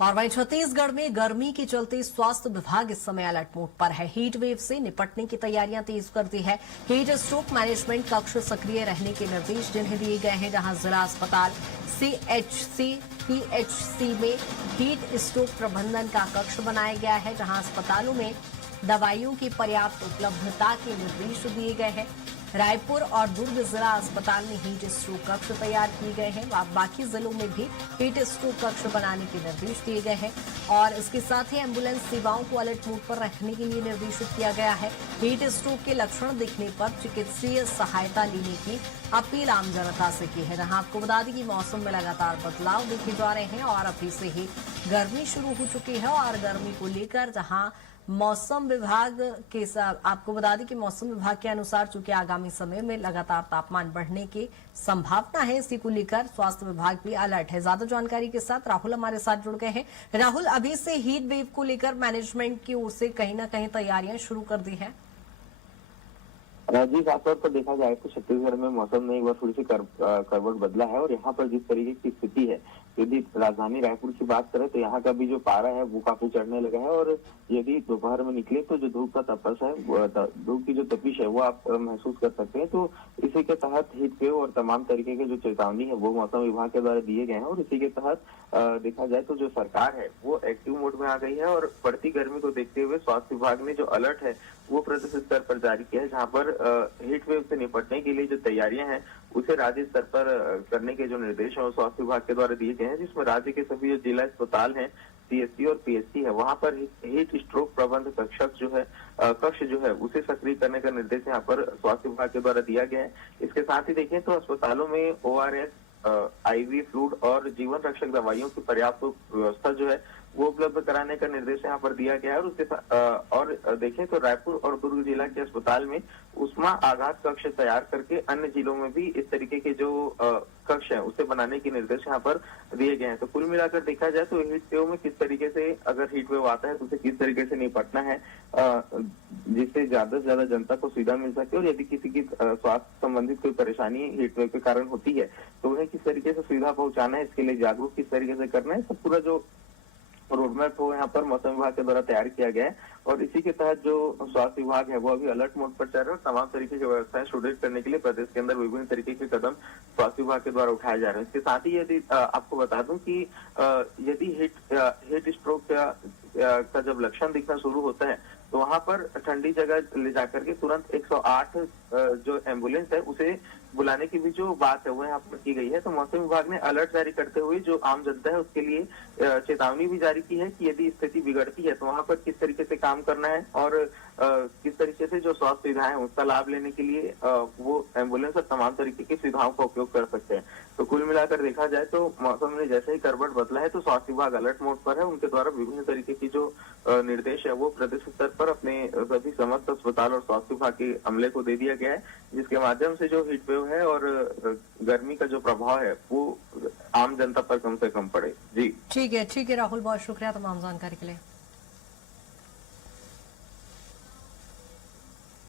और वहीं छत्तीसगढ़ में गर्मी के चलते स्वास्थ्य विभाग इस समय अलर्ट मोड पर है। हीट वेव से निपटने की तैयारियां तेज कर दी है। हीट स्ट्रोक मैनेजमेंट कक्ष सक्रिय रहने के निर्देश जिन्हें दिए गए हैं, जहां जिला अस्पताल सीएचसी पीएचसी में हीट स्ट्रोक प्रबंधन का कक्ष बनाया गया है, जहां अस्पतालों में दवाइयों की पर्याप्त उपलब्धता के निर्देश दिए गए हैं। रायपुर और दुर्ग जिला अस्पताल में हीट स्ट्रोक कक्ष तैयार किए गए हैं। बाकी जिलों में भी हीट स्ट्रोक कक्ष बनाने के निर्देश दिए गए हैं और इसके साथ ही एम्बुलेंस सेवाओं को अलर्ट मोड पर रखने के लिए निर्देशित किया गया है। हीट स्ट्रोक के लक्षण दिखने पर चिकित्सीय सहायता लेने की अपील आम जनता से की है। जहां आपको बता दें कि मौसम में लगातार बदलाव देखे जा रहे हैं और अभी से ही गर्मी शुरू हो चुकी है और गर्मी को लेकर जहां मौसम विभाग के आपको बता दें कि मौसम विभाग के अनुसार चूंकि आगामी समय में लगातार तापमान बढ़ने की संभावना है, इसी को लेकर स्वास्थ्य विभाग भी अलर्ट है। ज्यादा जानकारी के साथ राहुल हमारे साथ जुड़ गए हैं। राहुल, अभी से हीट वेव को लेकर मैनेजमेंट की ओर से कहीं ना कहीं तैयारियां शुरू कर दी है। जी, खासतौर पर देखा जाए तो छत्तीसगढ़ में मौसम में एक बार थोड़ी सी करवट बदला है और यहाँ पर जिस तरीके की स्थिति है, यदि राजधानी रायपुर की बात करें तो यहाँ का भी जो पारा है वो काफी चढ़ने लगा है और यदि दोपहर में निकले तो जो धूप का तपस है, धूप की जो तपिश है वो आप महसूस कर सकते हैं। तो इसी के तहत हीट वेव और तमाम तरीके के जो चेतावनी है वो मौसम विभाग के द्वारा दिए गए हैं और इसी के तहत देखा जाए तो जो सरकार है वो एक्टिव मोड में आ गई है और बढ़ती गर्मी को देखते हुए स्वास्थ्य विभाग ने जो अलर्ट है वो प्रदेश स्तर पर जारी किया है, जहाँ पर हीट वेव से निपटने के लिए जो तैयारियां हैं उसे राज्य स्तर पर करने के जो निर्देश हैं वो स्वास्थ्य विभाग के द्वारा दिए गए हैं, जिसमें राज्य के सभी जो जिला अस्पताल हैं, सीएचसी और पीएचसी है, वहां पर हीट स्ट्रोक प्रबंध कक्ष जो है उसे सक्रिय करने का निर्देश यहाँ पर स्वास्थ्य विभाग के द्वारा दिया गया है। इसके साथ ही देखें तो अस्पतालों में ओआरएस, आईवी फ्लूइड और जीवन रक्षक दवाइयों की पर्याप्त व्यवस्था जो है वो उपलब्ध कराने का निर्देश यहाँ पर दिया गया है और उसके और देखें तो रायपुर और दुर्ग जिला के अस्पताल में उष्मा आघात कक्ष तैयार करके अन्य जिलों में भी इस तरीके के जो कक्ष है उसे बनाने के निर्देश यहाँ पर दिए गए हैं। तो कुल मिलाकर देखा जाए तो हीट वेव में किस तरीके से अगर हीट वेव आता है तो उसे किस तरीके से निपटना है जिससे ज्यादा से ज्यादा जनता को सुविधा मिल सके और यदि किसी की स्वास्थ्य संबंधित कोई परेशानी हीट वेव के कारण होती है तो उन्हें किस तरीके से सुविधा पहुंचाना है, इसके लिए जागरूक किस तरीके से करना है, सब पूरा जो रोडमैप को यहाँ पर मौसम विभाग के द्वारा तैयार किया गया है और इसी के तहत जो स्वास्थ्य विभाग है वो अभी अलर्ट मोड पर चल रहा है और तमाम तरीके की व्यवस्थाएं सुदृढ़ करने के लिए प्रदेश के अंदर विभिन्न तरीके के कदम स्वास्थ्य विभाग के द्वारा उठाए जा रहे हैं। इसके साथ ही यदि आपको बता दूं कि यदि हीट स्ट्रोक का जब लक्षण दिखना शुरू होता है तो वहां पर ठंडी जगह ले जाकर के तुरंत 108 जो एम्बुलेंस है उसे बुलाने की भी जो बात है वो यहाँ पर की गई है। तो मौसम विभाग ने अलर्ट जारी करते हुए जो आम जनता है उसके लिए चेतावनी भी जारी की है कि यदि स्थिति बिगड़ती है तो वहां पर किस तरीके से काम करना है और किस तरीके से जो स्वास्थ्य सुविधाएं हैं उसका लाभ लेने के लिए वो एम्बुलेंस और तमाम तरीके की सुविधाओं का उपयोग कर सकते हैं। तो कुल मिलाकर देखा जाए तो मौसम में जैसे ही करवट बदला है तो स्वास्थ्य विभाग अलर्ट मोड पर है। उनके द्वारा विभिन्न तरीके की जो निर्देश है वो प्रदेश स्तर पर अपने सभी समस्त अस्पताल और स्वास्थ्य विभाग के अमले को दे दिया गया है, जिसके माध्यम से जो हीट वेव है और गर्मी का जो प्रभाव है वो आम जनता पर कम से कम पड़े। जी ठीक है राहुल, बहुत शुक्रिया तमाम जानकारी के लिए।